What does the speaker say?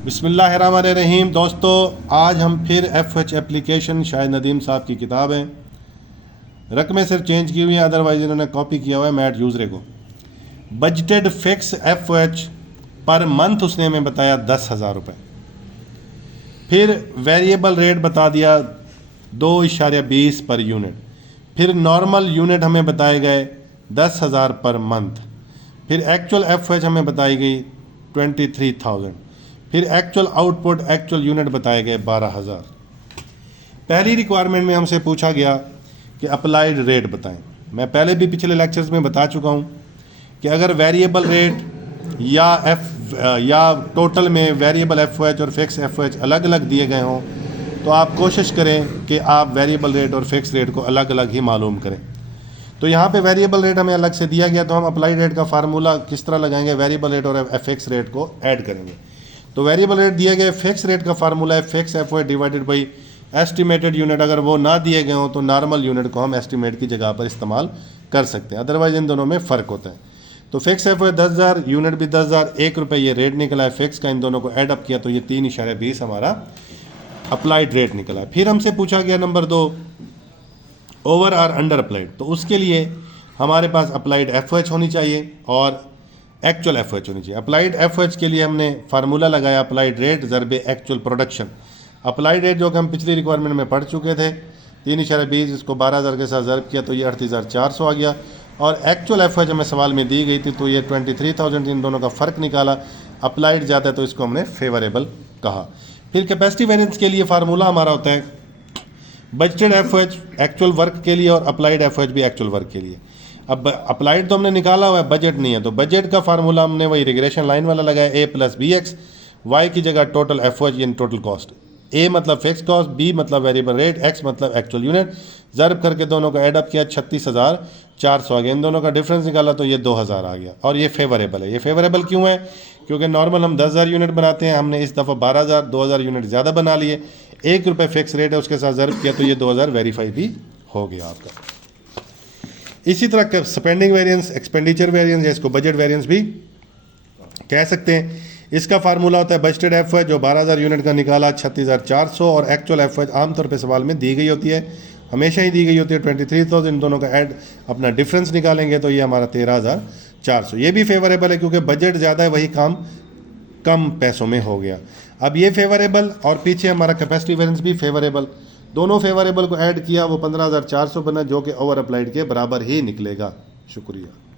बिस्मिल्लाहिर्रहमानिर्रहीम। दोस्तों, आज हम फिर FH एप्लीकेशन, शायद नदीम साहब की किताब है, रकमें सिर्फ चेंज की हुई हैं, अदरवाइज इन्होंने कॉपी किया हुआ है मैट यूजरे को। Budgeted fix FH per month उसने हमें बताया 10,000 रुपये। फिर वेरिएबल रेट बता दिया 2.20 पर यूनिट। फिर नॉर्मल यूनिट हमें बताए गए 10,000 पर मंथ। फिर एक्चुअल FH हमें बताई गई 23,000। फिर एक्चुअल आउटपुट एक्चुअल यूनिट बताए गए 12,000। पहली रिक्वायरमेंट में हमसे पूछा गया कि अप्लाइड रेट बताएं। मैं पहले भी पिछले लेक्चर्स में बता चुका हूं कि अगर वेरिएबल रेट या टोटल में वेरिएबल FH और फिक्स FH अलग अलग दिए गए हों तो आप कोशिश करें कि आप वेरिएबल रेट और फिक्स रेट को अलग अलग ही मालूम करें। तो यहाँ पे वेरिएबल रेट हमें अलग से दिया गया, तो हम अप्लाइड रेट का फार्मूला किस तरह लगाएंगे, वेरिएबल रेट और फिक्स रेट को ऐड करेंगे। तो वेरिएबल रेट दिए गए, फिक्स रेट का फार्मूला है fix FH divided by estimated unit. अगर वो ना दिए गए हों तो नॉर्मल यूनिट को हम एस्टिमेट की जगह पर इस्तेमाल कर सकते हैं, अदरवाइज इन दोनों में फ़र्क होता है। तो फिक्स FH 10,000, यूनिट भी 10,000, 1 रुपये ये रेट निकला है फिक्स का। इन दोनों को ऐड अप किया तो ये 3.20 हमारा अप्लाइड रेट निकला। फिर हमसे पूछा गया नंबर 2, ओवर और अंडर अप्लाइड। तो उसके लिए हमारे पास अप्लाइड FH होनी चाहिए और एक्चुअल FH होनी चाहिए। अप्लाइड FH के लिए हमने फार्मूला लगाया अप्लाइड रेट ज़रबे एक्चुअल प्रोडक्शन। अप्लाइड रेट जो कि हम पिछली रिक्वायरमेंट में पढ़ चुके थे, 3.20, इसको 12,000 के साथ ज़रब किया तो ये 38,400 आ गया। और एक्चुअल FH हमें सवाल में दी गई थी तो ये 23,000। इन दोनों का फ़र्क निकाला, अप्लाइड ज़्यादा है तो इसको हमने फेवरेबल कहा। फिर कैपेसिटी वेरिएंस के लिए फार्मूला हमारा होता है बजटेड FH एक्चुअल वर्क के लिए और अप्लाइड FH भी एक्चुअल वर्क के लिए। अब अप्लाइड तो हमने निकाला हुआ है, बजट नहीं है, तो बजट का फार्मूला हमने वही रिग्रेशन लाइन वाला लगाया, A + BX, Y की जगह total FH in total cost. A मतलब फिक्स कॉस्ट, B मतलब वेरिएबल रेट, X मतलब एक्चुअल यूनिट, ज़रब करके दोनों का एडअप किया 36,400 आ गया। इन दोनों का डिफरेंस निकाला तो ये 2,000 आ गया। और ये फेवरेबल है। ये फेवरेबल क्यों है? क्योंकि नॉर्मल हम 10,000 यूनिट बनाते हैं, हमने इस दफ़ा 12,000, 2,000 यूनिट ज़्यादा बना लिए। 1 रुपये फिक्स रेट है, उसके साथ ज़रब किया तो ये 2,000 वेरीफाई भी हो गया आपका। इसी तरह स्पेंडिंग वेरिएंस, एक्सपेंडिचर वेरिएंस, या इसको बजट वेरिएंस भी कह सकते हैं। इसका फार्मूला होता है बजटेड FH जो 12,000 यूनिट का निकाला 36,400, और एक्चुअल FH आमतौर पे सवाल में दी गई होती है, हमेशा ही दी गई होती है 23,000। इन दोनों का ऐड अपना डिफरेंस निकालेंगे तो ये हमारा 13,400। ये भी फेवरेबल है क्योंकि बजट ज़्यादा है, वही काम कम पैसों में हो गया। अब ये फेवरेबल और पीछे हमारा कैपेसिटी वेरिएंस भी फेवरेबल, दोनों फेवरेबल को ऐड किया, वो 15,400 बना, जो कि ओवर अप्लाइड के बराबर ही निकलेगा। शुक्रिया।